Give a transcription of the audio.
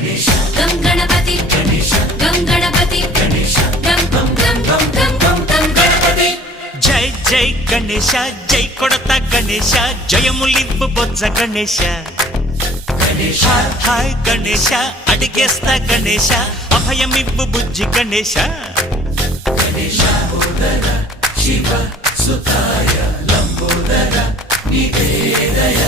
గం గణపతి గం గణపతి గం గం గం గం గం గం గణపతి. జై జై గణేశ జై కొడత గణేశ జయములివ్వు బొజ్జ గణేశ. హాయ్ గణేశ అడిగేస్తా గణేశ అభయమివ్వు బుజ్జి గణేశ. శివ సుతాయ లంబోదర నివేదయ